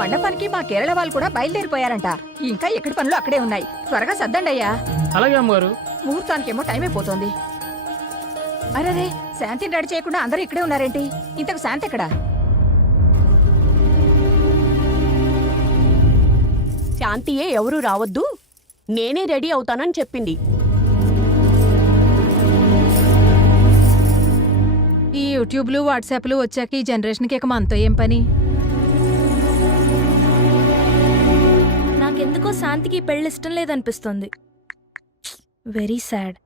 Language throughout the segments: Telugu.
మండపానికి మా కేరళ వాళ్ళు కూడా బయలుదేరిపోయారంట. ఇంకా ఎక్కడి పనులు అక్కడే ఉన్నాయి. త్వరగా సర్దండి అయ్యా. అలాగే అమ్మగారు. ముహూర్తానికేమో టైం అయిపోతుంది. అరే శాంతిని రెడీ చేయకుండా అందరూ ఇక్కడే ఉన్నారేంటి? ఇంతకు శాంతి ఎక్కడా? శాంతియే ఎవరూ రావద్దు, నేనే రెడీ అవుతానని చెప్పింది. ఈ యూట్యూబ్లు వాట్సాప్లు వచ్చాక ఈ జనరేషన్కి ఇక మనతో ఏం పని? నాకెందుకో శాంతికి పెళ్ళి ఇష్టం లేదనిపిస్తుంది. Very sad.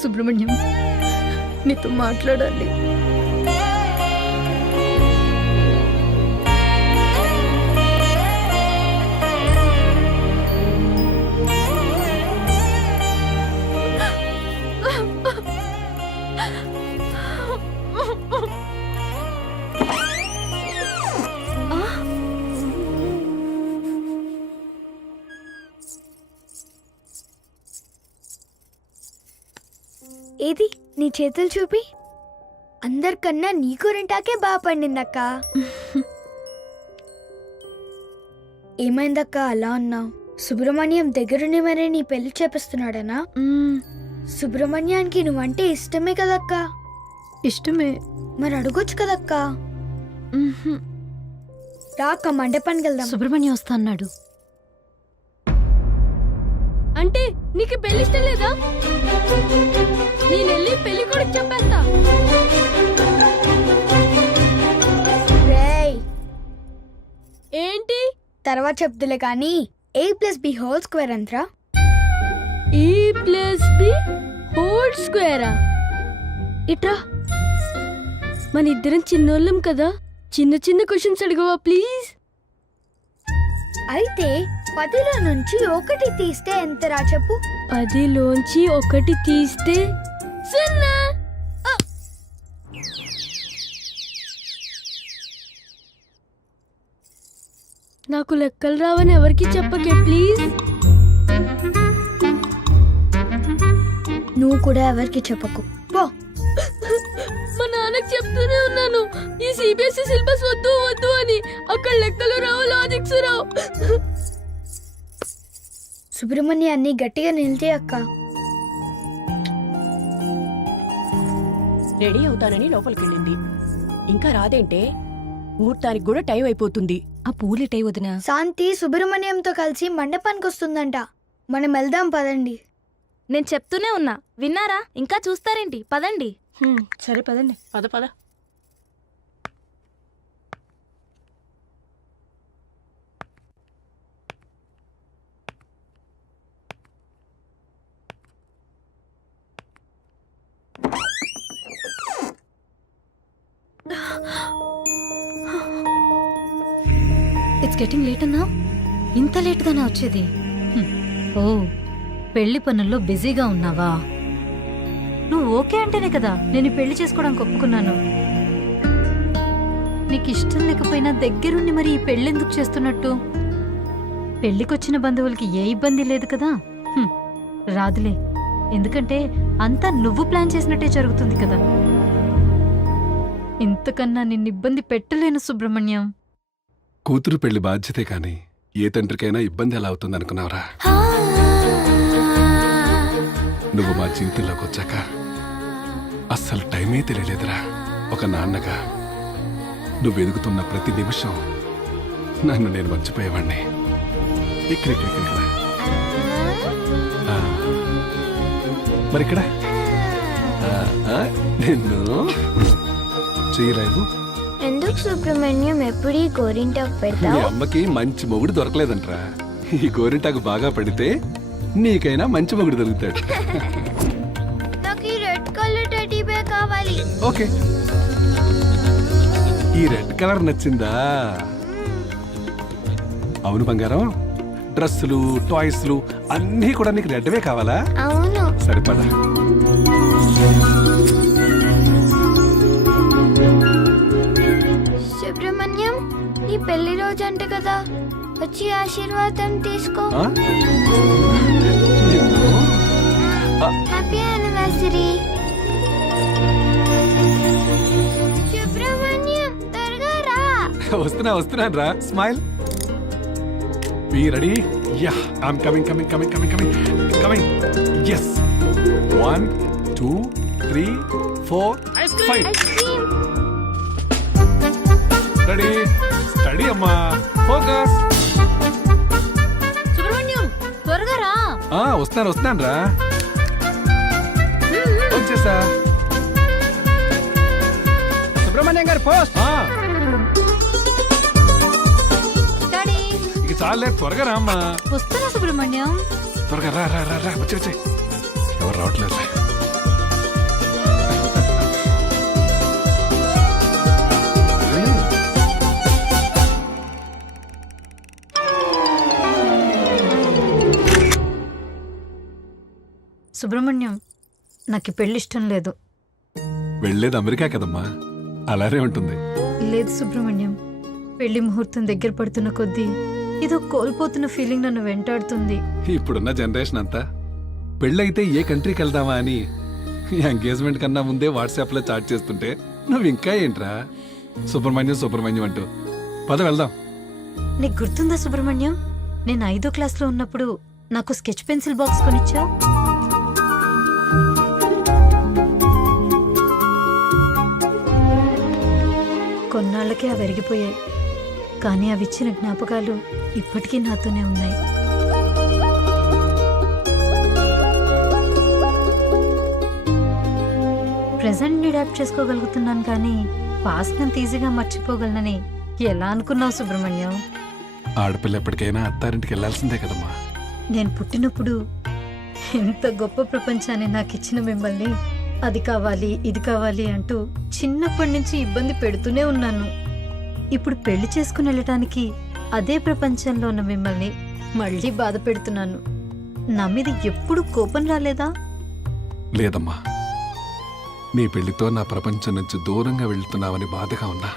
సుబ్రహ్మణ్యం, నీతో మాట్లాడాలి. ఏది నీ చేతులు చూపి. అందరికన్నా నీ కూరంటాకే బాగా పండిందక్క. ఏమైందక్క అలా ఉన్నావు? సుబ్రహ్మణ్యం దగ్గరుండి మరే నీ పెళ్లి చేపిస్తున్నాడనా? సుబ్రహ్మణ్యానికి నువ్వంటే ఇష్టమే కదక్క. ఇష్టమే. మరి అడగొచ్చు కదక్క. రాక మండపానికి వెళ్దాం. సుబ్రహ్మణ్యం వస్తా అన్నాడు. అంటే నీకు పెళ్లి ఇష్టం లేదా? నేనెళ్ళి పెళ్లి కూడా చెప్పేస్తా. ఏంటి తర్వాత చెప్తులే కానీ a+b² ఎంతరా? a+b² ఇట్రా. మన ఇద్దరం చిన్నోళ్ళం కదా, చిన్న చిన్న క్వశ్చన్స్ అడగవా ప్లీజ్? అయితే 10లో నుంచి 1 తీస్తే ఎంతరా చెప్పు? 10లోంచి 1 తీస్తే 0. నాకు లెక్కలు రావని ఎవరికి చెప్పకే ప్లీజ్. నువ్వు కూడా ఎవరికి చెప్పకు పో. మా నాన్నకి చెప్తూనే ఉన్నాను, ఈ సిబిఎస్ఈ సిలబస్ వద్దు వద్దు అని. అక్కడ లెక్కలు రావు, లాజిక్స్ రావు. సుబ్రహ్మణ్యాన్ని గట్టిగా నిలిచే అక్క. రెడీ అవుతానని లోపలికెళ్ళింది, ఇంకా రాదేంటే? ముహూర్తానికి కూడా టైం అయిపోతుంది. ఆ పూలిటై వదినా. శాంతి సుబ్రహ్మణ్యంతో కలిసి మండపానికి వస్తుందంట. మనం వెళ్దాం పదండి. నేను చెప్తూనే ఉన్నా, విన్నారా? ఇంకా చూస్తారేంటి? పదండి. సరే పదండి. పద పద. ఇట్స్ గెటింగ్ లేట్ అన్నా. ఇంత లేట్గానా వచ్చేది? ఓ, పెళ్లి పనుల్లో బిజీగా ఉన్నావా? నువ్వు ఓకే అంటేనే కదా నేను పెళ్లి చేసుకోవడానికి ఒప్పుకున్నాను. నీకు ఇష్టం లేకపోయినా దగ్గరుండి మరి ఈ పెళ్ళెందుకు చేస్తున్నట్టు? పెళ్లికొచ్చిన బంధువులకి ఏ ఇబ్బంది లేదు కదా. రాదులే, ఎందుకంటే అంతా నువ్వు ప్లాన్ చేసినట్టే జరుగుతుంది కదా. ఇంతకన్నా నిన్ను ఇబ్బంది పెట్టలేను సుబ్రహ్మణ్యం. కూతురు పెళ్లి బాధ్యతే కాని ఏ తండ్రికైనా ఇబ్బంది ఎలా అవుతుంది అనుకున్నావురా? నువ్వు మా జీవితంలోకి వచ్చాక అస్సలు టైమే తెలియలేదురా. ఒక నాన్నగా నువ్వు ఎదుగుతున్న ప్రతి నిమిషం నన్ను నేను మర్చిపోయేవాణ్ణి. ఇక్కడ మరిక్కడ నిన్ను చేయలేవు. ఎందుకు సుబ్రహ్మణ్యం ఎప్పుడు ఈ గోరింటాకు మీ పెడతావు? అమ్మకి మంచి మొగుడు దొరకలేదంట్రా. ఈ గోరింటాకు బాగా పడితే నీకైనా మంచి మొగుడు దొరుకుతాడు. నాకు ఈ రెడ్ కలర్ టెడ్డీ బేర్ కావాలి. ఓకే, ఈ రెడ్ కలర్ నచ్చిందా? అవును బంగారం, డ్రెస్సులు టాయ్స్లు అన్నీ కూడా నీకు రెడ్వే కావాలా? అవును. సరిపడా. సుబ్రహ్మణ్యం, నీ పెళ్లి రోజు అంట కదా, వచ్చి ఆశీర్వాదం తీసుకో. ఆ? నిన్ను? Happy anniversary. సుబ్రహ్మణ్యం, త్వరగా రా. వస్తున్నాను రా. Smile. Be ready? Yeah, I'm coming. Yes. 1 2 3 4 5. Ice cream. Ready? Study అమ్మా. ఫోకస్. సుబ్రహ్మణ్యం త్వరగా రా. వస్తున్నాను రా. వచ్చేసా. సుబ్రహ్మణ్యం గారు పోస్ట్. డాడీ ఇక చాలే, త్వరగా రా అమ్మా. వస్తున్నా సుబ్రహ్మణ్యం. త్వరగా రా. వచ్చే. ఎవరు రావట్లేదు. సుబ్రహ్మణ్యం, నాకు ఈ పెళ్లి ఇష్టం లేదు. వెళ్ళేది అమెరికా కదమ్మా, అలానే ఉంటుంది. లేదు సుబ్రహ్మణ్యం, పెళ్లి ముహూర్తం దగ్గర పడుతున్న కొద్దీ ఏదో కోల్పోతున్న ఫీలింగ్ నన్ను వెంటాడుతుంది. ఇప్పుడున్న జనరేషన్ అంతా పెళ్ళైతే ఏ కంట్రీకి వెళ్దామా అని ఎంగేజ్మెంట్ కన్నా ముందే వాట్సాప్ లో చాట్ చేస్తుంటే నువ్వు ఇంకా ఏంట్రా సుబ్రహ్మణ్యం అంటూ. పద వెళ్దాం. నీకు గుర్తుందా సుబ్రహ్మణ్యం, నేను 5వ క్లాస్లో ఉన్నప్పుడు నాకు స్కెచ్ పెన్సిల్ బాక్స్ కొనిచ్చావు. కొన్నాళ్ళకే అవి విరిగిపోయాయి, కానీ అవి ఇచ్చిన జ్ఞాపకాలు ఇప్పటికీ నాతోనే ఉన్నాయి. ప్రెజెంట్ని అడాప్ట్ చేసుకోగలుగుతున్నాను, కానీ పాస్ట్ అంత ఈజీగా మర్చిపోగలనని ఎలా అనుకున్నావు సుబ్రహ్మణ్యం? ఆడపిల్ల ఎప్పటికైనా అత్తారింటికి వెళ్లాల్సిందే కదమ్మా. నేను పుట్టినప్పుడు ఎంత గొప్ప ప్రపంచాన్ని నాకు ఇచ్చిన మిమ్మల్ని అది కావాలి ఇది కావాలి అంటూ చిన్నప్పటి నుంచి ఇబ్బంది పెడుతూనే ఉన్నాను. ఇప్పుడు పెళ్లి చేసుకుని వెళ్ళటానికి అదే ప్రపంచంలో ఉన్న మిమ్మల్ని మళ్ళీ బాధ పెడుతున్నాను. నా మీద ఎప్పుడు కోపం రాలేదా? లేదమ్మా, నీ పెళ్లితో నా ప్రపంచం నుంచి దూరంగా వెళ్తున్నావని బాధగా ఉన్నా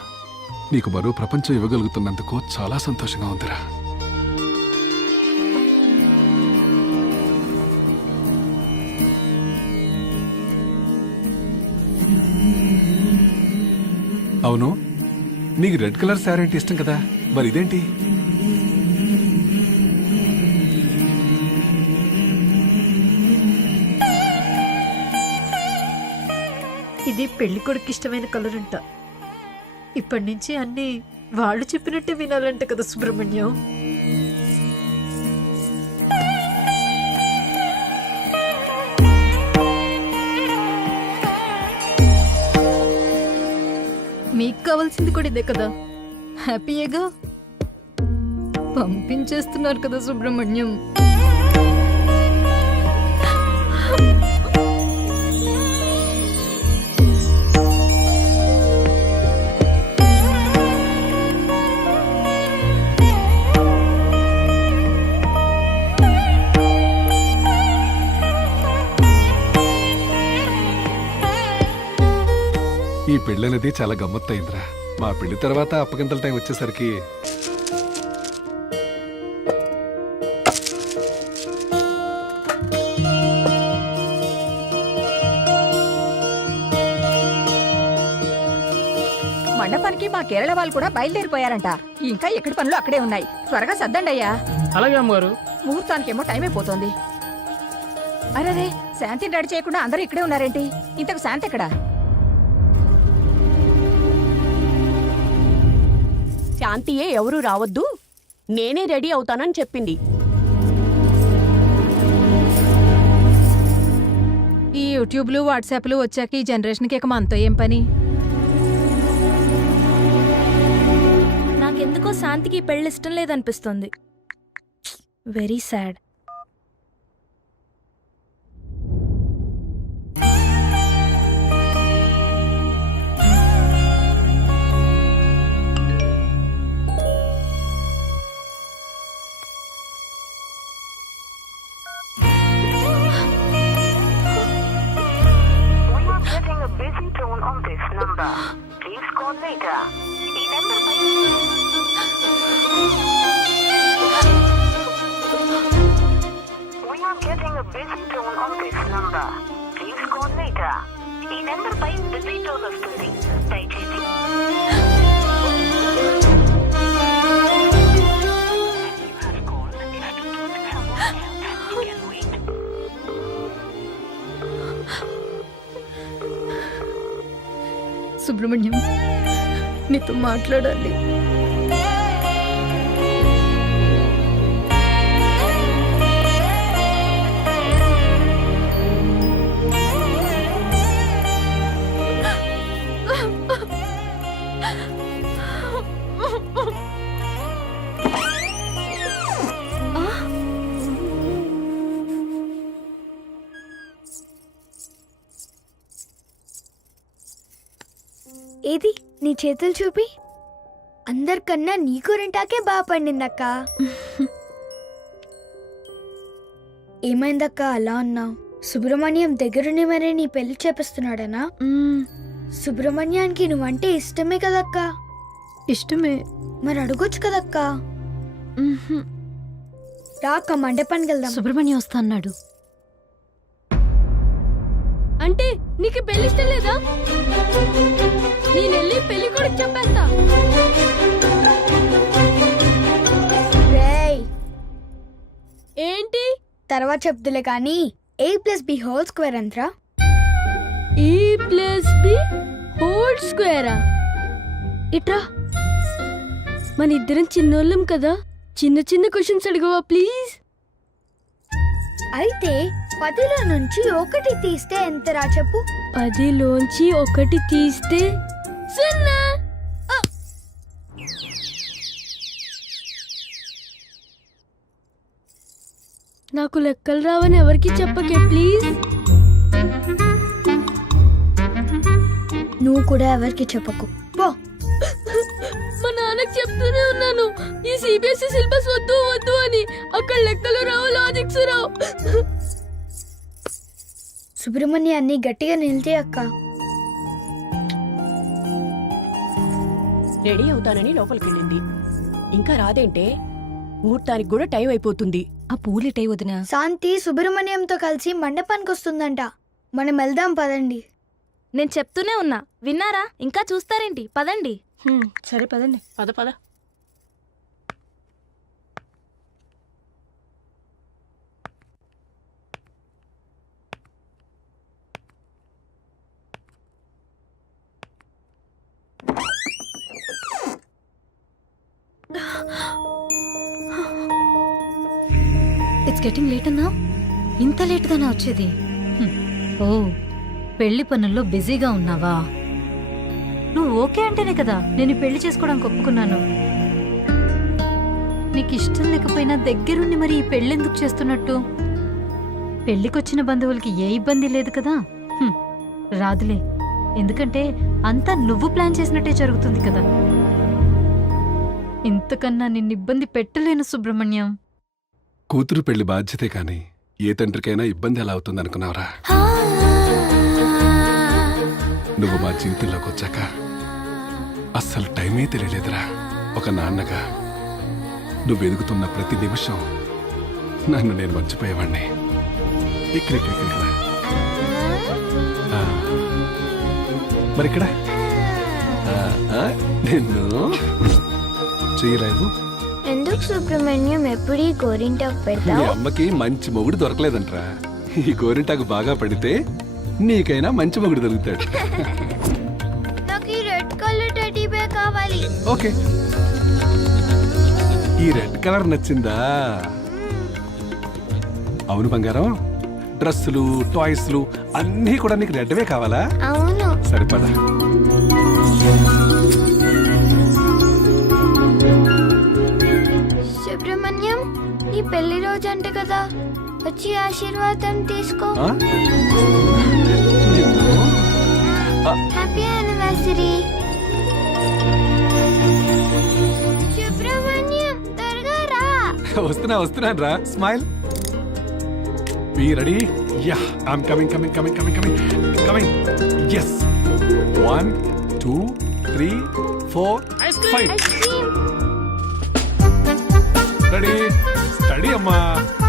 నీకు మరో ప్రపంచం ఇవ్వగలుగుతున్నందుకు చాలా సంతోషంగా ఉందిరా. అవును, నీకు రెడ్ కలర్ శారీ అంటే ఇష్టం కదా, మరి ఇదేంటి? ఇది పెళ్లి కొడుకు ఇష్టమైన కలర్ అంట. ఇప్పటి నుంచి అన్ని వాళ్ళు చెప్పినట్టే వినాలంట కదా సుబ్రహ్మణ్యం. మీకు కావాల్సింది కూడా ఇదే కదా, హ్యాపీయేగా. పంపించేస్తున్నారు కదా సుబ్రహ్మణ్యం. ఈ పెళ్ళనేది చాలా గమ్మత్తయిందిరా. మా పెళ్లి తర్వాత అప్పగింతల టైం వచ్చేసరికి మండపానికి మా కేరళ వాళ్ళు కూడా బయలుదేరిపోయారంట. ఇంకా ఎక్కడి పనులు అక్కడే ఉన్నాయి. త్వరగా సర్దండి అయ్యా. అలాగే అమ్మగారు. ముహూర్తానికేమో టైం అయిపోతుంది. అరే, శాంతిని రెడీ చేయకుండా అందరూ ఇక్కడే ఉన్నారేంటి? ఇంతకు శాంతి ఎక్కడా? శాంతియే ఎవరూ రావద్దు, నేనే రెడీ అవుతానని చెప్పింది. ఈ యూట్యూబ్లు వాట్సాప్లు వచ్చాక ఈ జనరేషన్కి ఇక మనతో ఏం పని? నాకెందుకో శాంతికి పెళ్లి ఇష్టం లేదనిపిస్తుంది. Very sad. Getting a busy tone on this number. Please call later. ఈ నెంబర్ పై We are getting a busy tone on this number. Please call later. ఈ నెంబర్ పై బిజీ టోన్ వస్తుంది. దయచేసి సుబ్రహ్మణ్యం, నీతో మాట్లాడాలి. ఏది నీ చేతులు చూపి. అందరికన్నా నీ గోరింటాకే బాగా పండిందక్క. ఏమైందక్క అలా ఉన్నావు? సుబ్రహ్మణ్యం దగ్గరుండి మరి నీ పెళ్లి చేపిస్తున్నాడనా? సుబ్రహ్మణ్యానికి నువ్వంటే ఇష్టమే కదక్క. ఇష్టమే. మరి అడగొచ్చు కదక్క. రాక మండపానికి వెళ్దాం. సుబ్రహ్మణ్యం వస్తా అన్నాడు. అంటే నీకు పెళ్లి ఇష్టం లేదా? నేనెళ్ళి పెళ్లి కూడా చెప్పేస్తా. రేయ్, ఏంటి? తర్వాత చెప్తులే కానీ a+b² ఎంతరా? a+b² ఇట్రా. మన ఇద్దరం చిన్నోళ్ళం కదా, చిన్న చిన్న క్వశ్చన్స్ అడగవా ప్లీజ్? అయితే 10లో నుంచి 1 తీస్తే ఎంతరా చెప్పు. 10లోంచి 1 తీస్తే 0. నాకు లెక్కలు రావని ఎవరికి చెప్పకే ప్లీజ్. నువ్వు కూడా ఎవరికి చెప్పకు పో. మా నాన్నకి చెప్తూనే ఉన్నాను ఈ సిబిఎస్ఈ సిలబస్ వద్దు వద్దు అని. అక్కడ లెక్కలు రావు, లాజిక్స్ రావు. సుబ్రహ్మణ్య అన్ని గట్టిగా నిలితే అక్క. రెడీ అవుతానని లోపలికెళ్ళింది. ఇంకా రాదేంటే? ముహూర్తానికి కూడా టైం అయిపోతుంది. ఆ పూలిటై వదినా. శాంతి సుబ్రహ్మణ్యంతో కలిసి మండపానికి వస్తుందంట. మనం వెళ్దాం పదండి. నేను చెప్తూనే ఉన్నా, విన్నారా? ఇంకా చూస్తారేంటి? పదండి. సరే పదండి. పద పద. ఇట్స్ గెటింగ్ లేట్ అన్నా. ఇంత లేట్గానా వచ్చేది? ఓ, పెళ్లి పనుల్లో బిజీగా ఉన్నావా? నువ్వు ఓకే అంటేనే కదా నేను ఈ పెళ్లి చేసుకోవడానికి ఒప్పుకున్నాను. నీకు ఇష్టం లేకపోయినా దగ్గరుండి మరి ఈ పెళ్ళెందుకు చేస్తున్నట్టు? పెళ్లికొచ్చిన బంధువులకి ఏ ఇబ్బంది లేదు కదా. రాదులే, ఎందుకంటే అంతా నువ్వు ప్లాన్ చేసినట్టే జరుగుతుంది కదా. ఇంతకన్నా నిన్ను ఇబ్బంది పెట్టలేను సుబ్రహ్మణ్యం. కూతురు పెళ్లి బాధ్యతే కానీ ఏ తండ్రికైనా ఇబ్బంది ఎలా అవుతుంది అనుకున్నావురా? నువ్వు మా జీవితంలోకి వచ్చాక అస్సలు టైమే తెలియలేదురా. ఒక నాన్నగా నువ్వు ఎదుగుతున్న ప్రతి నిమిషం నన్ను నేను మర్చిపోయేవాణ్ణి. ఇక్కడ మరి ఇక్కడ నిన్ను చేయలేవు. ఎందుకు సుబ్రహ్మణ్యం ఎప్పుడు ఈ గోరింటాకు మీ పెడతావు? అమ్మకి మంచి మొగుడు దొరకలేదంట్రా. ఈ గోరింటాకు బాగా పడితే నీకైనా మంచి మొగుడు దొరుకుతాడు. నాకు ఈ రెడ్ కలర్ టెడ్డీ బేర్ కావాలి. ఓకే, ఈ రెడ్ కలర్ నచ్చిందా? అవును బంగారం, డ్రెస్సులు టాయ్స్లు అన్నీ కూడా నీకు రెడ్వే కావాలా? అవును. సరిపదా. సుబ్రహ్మణ్యం, నీ పెళ్లి రోజు అంట కదా, వచ్చి ఆశీర్వాదం తీసుకో. Happy anniversary. సుబ్రహ్మణ్యం, త్వరగా రా. వస్తున్నాను రా. Smile. Be ready. Yeah, I'm coming. Yes. 1 2 3 4 5. Ice cream. Ready. Study అమ్మా.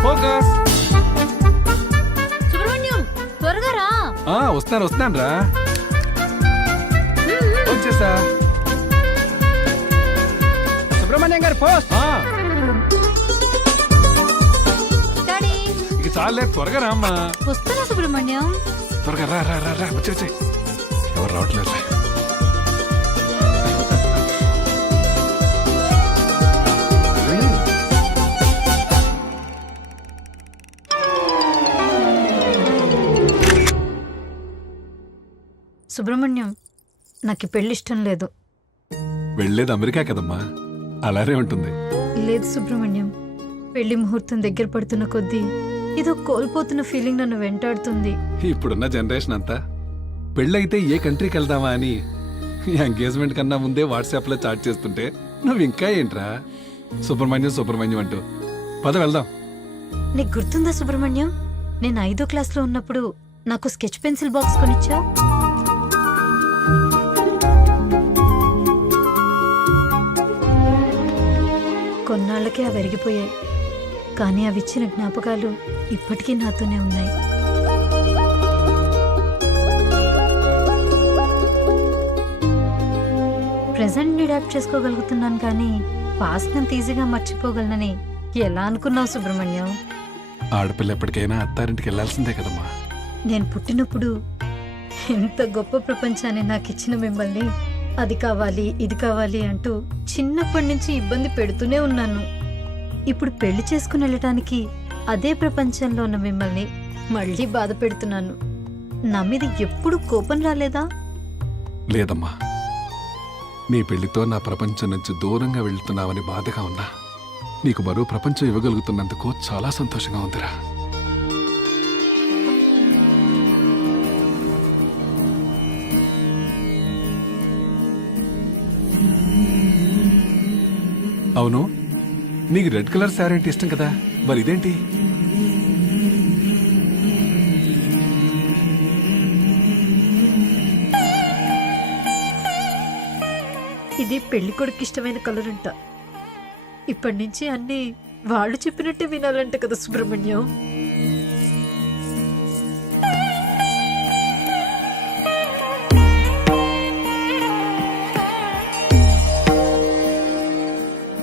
ఫోకస్. సుబ్రహ్మణ్యం, త్వరగా రా. వస్తున్నాను రా. వచ్చేసా. సుబ్రహ్మణ్యం గారు పోస్ట్. డాడీ, ఇక చాలే, త్వరగా రా అమ్మా. వస్తానా సుబ్రహ్మణ్యం? త్వరగా రా. వచ్చే. ఎవరు రావట్లేదు. సుబ్రహ్మణ్యం, నాకు ఈ పెళ్లి ఇష్టం లేదు. వెళ్ళేది అమెరికా కదమ్మా, అలానే ఉంటుంది. లేదు సుబ్రహ్మణ్యం, పెళ్లి ముహూర్తం దగ్గర పడుతున్న కొద్దీ ఏదో కోల్పోతున్న ఫీలింగ్ నన్ను వెంటాడుతుంది. ఇప్పుడున్న జనరేషన్ అంతా పెళ్ళైతే ఏ కంట్రీకి వెళ్దామా అని ఎంగేజ్మెంట్ కన్నా ముందే వాట్సాప్ లో చాట్ చేస్తుంటే నువ్వు ఇంకా ఏంట్రా సుబ్రహ్మణ్యం అంటూ. పద వెళ్దాం. నీకు గుర్తుందా సుబ్రహ్మణ్యం, నేను 5వ క్లాస్లో ఉన్నప్పుడు నాకు స్కెచ్ పెన్సిల్ బాక్స్ కొనిచ్చావు? కొన్నాళ్ళకే అవి అరిగిపోయాయి, కానీ అవి ఇచ్చిన జ్ఞాపకాలు ఇప్పటికీ నాతోనే ఉన్నాయి. ప్రెజెంట్ని అడాప్ట్ చేసుకోగలుగుతున్నాను, కానీ పాస్ట్ అంత ఈజీగా మర్చిపోగలనని ఎలా అనుకున్నావు సుబ్రహ్మణ్యం? ఆడపిల్ల ఎప్పటికైనా అత్తారింటికి వెళ్లాల్సిందే కదమ్మా. నేను పుట్టినప్పుడు ఎంత గొప్ప ప్రపంచాన్ని నాకు ఇచ్చిన మిమ్మల్ని అది కావాలి ఇది కావాలి అంటూ చిన్నప్పటి నుంచి ఇబ్బంది పెడుతూనే ఉన్నాను. ఇప్పుడు పెళ్లి చేసుకుని వెళ్ళటానికి అదే ప్రపంచంలో ఉన్న మిమ్మల్ని మళ్ళీ బాధ పెడుతున్నాను. నా మీద ఎప్పుడు కోపం రాలేదా? లేదమ్మా, నీ పెళ్లితో నా ప్రపంచం నుంచి దూరంగా వెళ్తున్నావని బాధగా ఉన్నా నీకు మరో ప్రపంచం ఇవ్వగలుగుతున్నందుకు చాలా సంతోషంగా ఉందిరా. అవును, నీకు రెడ్ కలర్ శారీ అంటే ఇష్టం కదా, మరి ఇదేంటి? ఇది పెళ్లి కొడుకు ఇష్టమైన కలర్ అంట. ఇప్పటి నుంచి అన్ని వాళ్ళు చెప్పినట్టే వినాలంట కదా సుబ్రహ్మణ్యం.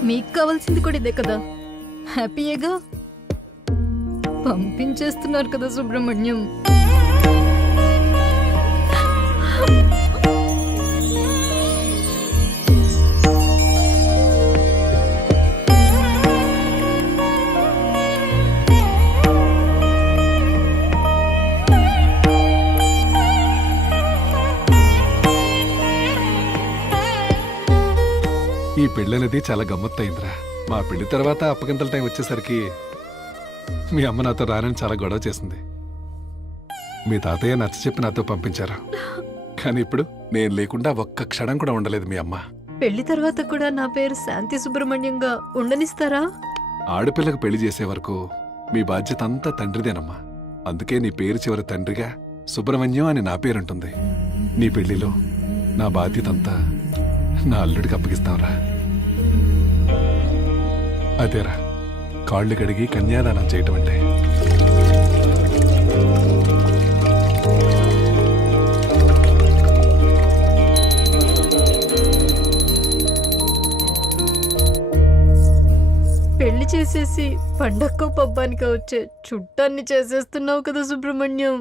మీకు కావాల్సింది కూడా ఇదే కదా, హ్యాపీయేగా. పంపించేస్తున్నారు కదా సుబ్రహ్మణ్యం. ఈ పెళ్ళనేది చాలా గమ్మత్తయిందిరా. మా పెళ్లి తర్వాత అప్పగింతల టైం వచ్చేసరికి మీ అమ్మ నాతో రానని చాలా గొడవ చేసింది. మీ తాతయ్య నచ్చ చెప్పి నాతో పంపించారు, కానీ ఇప్పుడు నేను లేకుండా ఒక్క క్షణం కూడా ఉండలేదు మీ అమ్మ. పెళ్లి తర్వాత కూడా నా పేరు శాంతి సుబ్రహ్మణ్యంగా ఉండనిస్తారా? ఆడపిల్లకు పెళ్లి చేసే వరకు మీ బాధ్యత అంతా తండ్రిదేనమ్మా. అందుకే నీ పేరు చివరి తండ్రిగా సుబ్రహ్మణ్యం అని నా పేరుంటుంది. నీ పెళ్లిలో నా బాధ్యత అంతా నా అల్లుడికి అప్పగిస్తాంరా. అదేరా కాళ్ళు కడిగి కన్యాదానం చేయటం అంటే. పెళ్లి చేసేసి పండక్కో పబ్బానికి వచ్చే చుట్టాన్ని చేసేస్తున్నావు కదా సుబ్రహ్మణ్యం.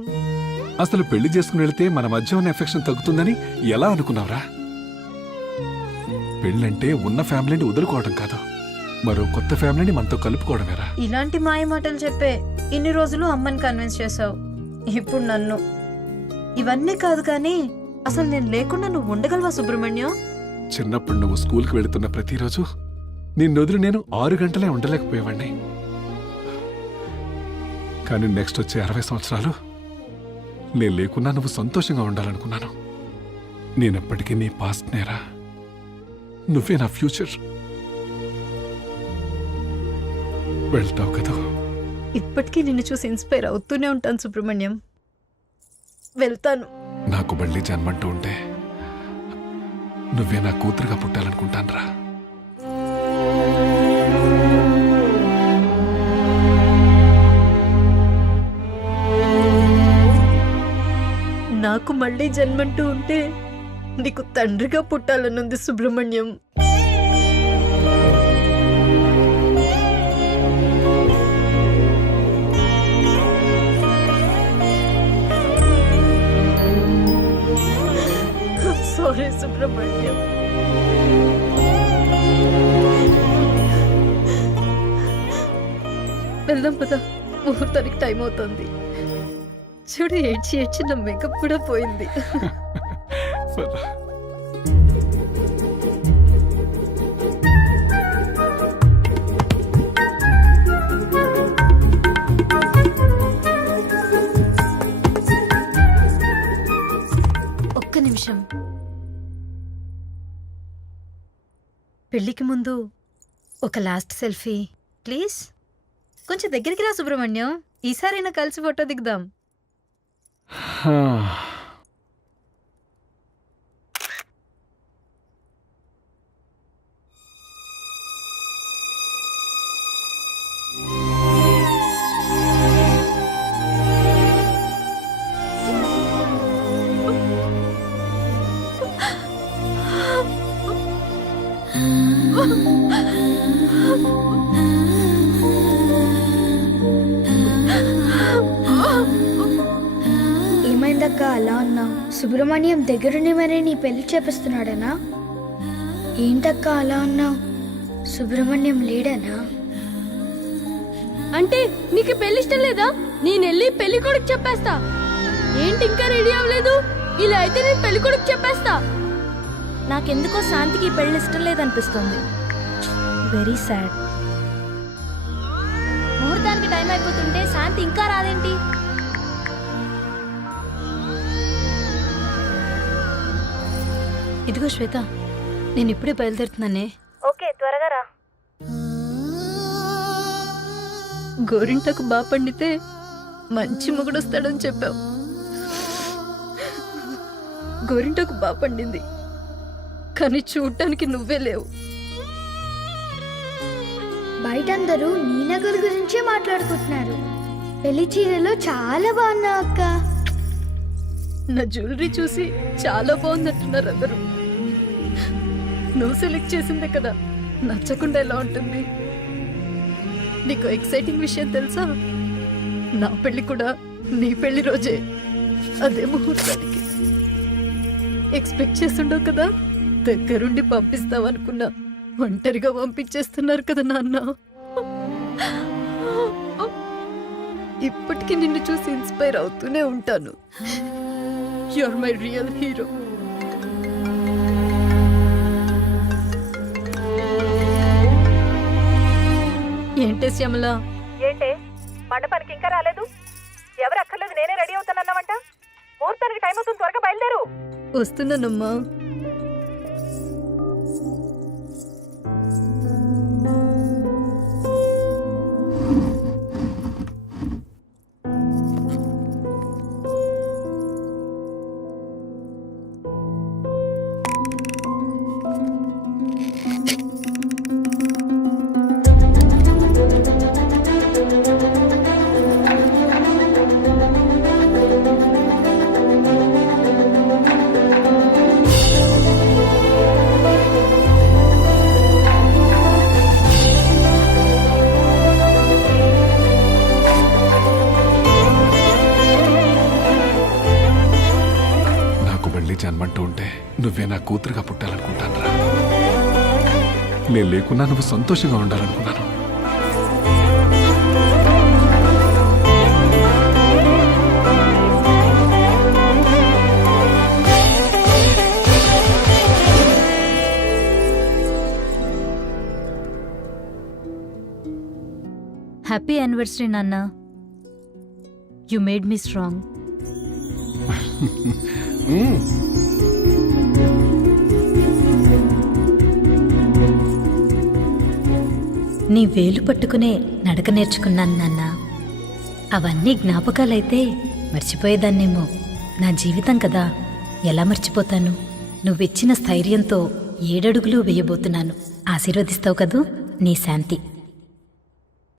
అసలు పెళ్లి చేసుకుని వెళితే మన మధ్య ఉన్న ఎఫెక్షన్ తగ్గుతుందని ఎలా అనుకున్నావురా? పెళ్ళంటే ఉన్న ఫ్యామిలీని వదులుకోవడం కాదు, మరో కొత్త ఫ్యామిలీని మనతో కలుపుకోవడమేరా. ఇలాంటి మాయ మాటలు చెప్పే ఇన్ని రోజులు అమ్మని కన్విన్స్ చేసావు, ఇప్పుడు నన్ను. ఇవన్నీ కాదు కానీ అసలు నేను లేకుండా నువ్వు ఉండగలవా సుబ్రహ్మణ్యం? చిన్నప్పుడు నువ్వు స్కూల్కి వెళుతున్న ప్రతిరోజు నిన్ను వదిలి నేను 6 గంటలే ఉండలేకపోయేవాడిని. కానీ నెక్స్ట్ వచ్చే 60 సంవత్సరాలు నేను లేకున్నా నువ్వు సంతోషంగా ఉండాలనుకున్నాను. నేనెప్పటికీ నీ పాస్ట్ నేరా, నువ్వే నా ఫ్యూచర్. వెళ్తావు కదా? ఇప్పటికీ నిన్ను చూసి ఇన్స్పైర్ అవుతూనే ఉంటాను సుబ్రహ్మణ్యం. వెళ్తాను. నాకు మళ్ళీ జన్మంటూ ఉంటే నువ్వే నా కూతురుగా పుట్టాలనుకుంటానురా. నాకు మళ్ళీ జన్మంటూ ఉంటే నీకు తండ్రిగా పుట్టాలనుంది సుబ్రహ్మణ్యం. సారీ సుబ్రహ్మణ్యం. వెళ్దాం పద, ముహూర్తానికి టైం అవుతుంది. చూడు ఏడ్చి ఏడ్చి నా మేకప్ కూడా పోయింది. ఒక్క నిమిషం. పెళ్లికి ముందు ఒక లాస్ట్ సెల్ఫీ ప్లీజ్. కొంచెం దగ్గరికి రా సుబ్రహ్మణ్యం, ఈసారైనా కలిసి ఫోటో దిగుదాం. ఏమైందక్క అలా అన్నావు? సుబ్రహ్మణ్యం దగ్గరుండి మరీ నీ పెళ్లి చేపిస్తున్నాడనా? ఏంటక్క అలా అన్నావు? సుబ్రహ్మణ్యం లేడనా? అంటే నీకు పెళ్లి ఇష్టం లేదా? నేనెళ్ళి పెళ్లి కొడుకు చెప్పేస్తా. ఏంటి ఇంకా రెడీ అవ్వలేదు? ఇలా అయితే నేను పెళ్లి కొడుకు చెప్పేస్తా. నాకెందుకో శాంతికి పెళ్లి ఇష్టం లేదనిపిస్తుంది. Very sad. ముహూర్తానికి టైం అయిపోతుంటే శాంతి ఇంకా రాదేంటి? ఇదిగో శ్వేత, నేను ఇప్పుడే బయలుదేరుతున్నానే. ఓకే, త్వరగా రా. గోరింటకు బాగా పండితే మంచి మొగుడొస్తాడని చెప్పావు. గోరింటకు బాగా పండింది, కానీ చూడటానికి నువ్వే లేవు. బయట అందరూ నీ నగలు గురించే మాట్లాడుకుంటున్నారు. పెళ్లి చీరలో చాలా బాగున్నావు అక్క. నా జ్యువెలరీ చూసి చాలా బాగుందంటున్నారు అందరూ. నువ్వు సెలెక్ట్ చేసిందే కదా, నచ్చకుండా ఎలా ఉంటుంది? నీకు ఎక్సైటింగ్ విషయం తెలుసా? నా పెళ్లి కూడా నీ పెళ్లి రోజే, అదే ముహూర్తానికి. ఎక్స్పెక్ట్ చేస్తుండవు కదా, దగ్గరుండి పంపిస్తావనుకున్నా, ఒంటరిగా పంపించేస్తున్నారు కదా నాన్న. ఇప్పటికీ నిన్ను చూసి ఇన్స్పైర్ అవుతూనే ఉంటాను. You are my real hero. ఏంటే శ్యామల? ఏంటే మండపానికి ఇంకా రాలేదు? ఎవరు అక్కర్లేదు, నేనే రెడీ అవుతానన్నావంట. ముహూర్తానికి టైం అవుతుంది, త్వరగా బయలుదేరు. వస్తున్నానమ్మా. జన్మంటూ ఉంటే నువ్వే నా కూతురుగా పుట్టాలనుకుంటానురా. నేను లేకున్నా నువ్వు సంతోషంగా ఉండాలనుకున్నాను. హ్యాపీ యానివర్సరీ నాన్న. You made me strong. నీ వేలు పట్టుకునే నడక నేర్చుకున్నాను నాన్న. అవన్నీ జ్ఞాపకాలైతే మర్చిపోయేదాన్నేమో. నా జీవితం కదా, ఎలా మర్చిపోతాను? నువ్విచ్చిన స్థైర్యంతో 7 అడుగులు వేయబోతున్నాను. ఆశీర్వదిస్తావు కదూ? నీ శాంతి.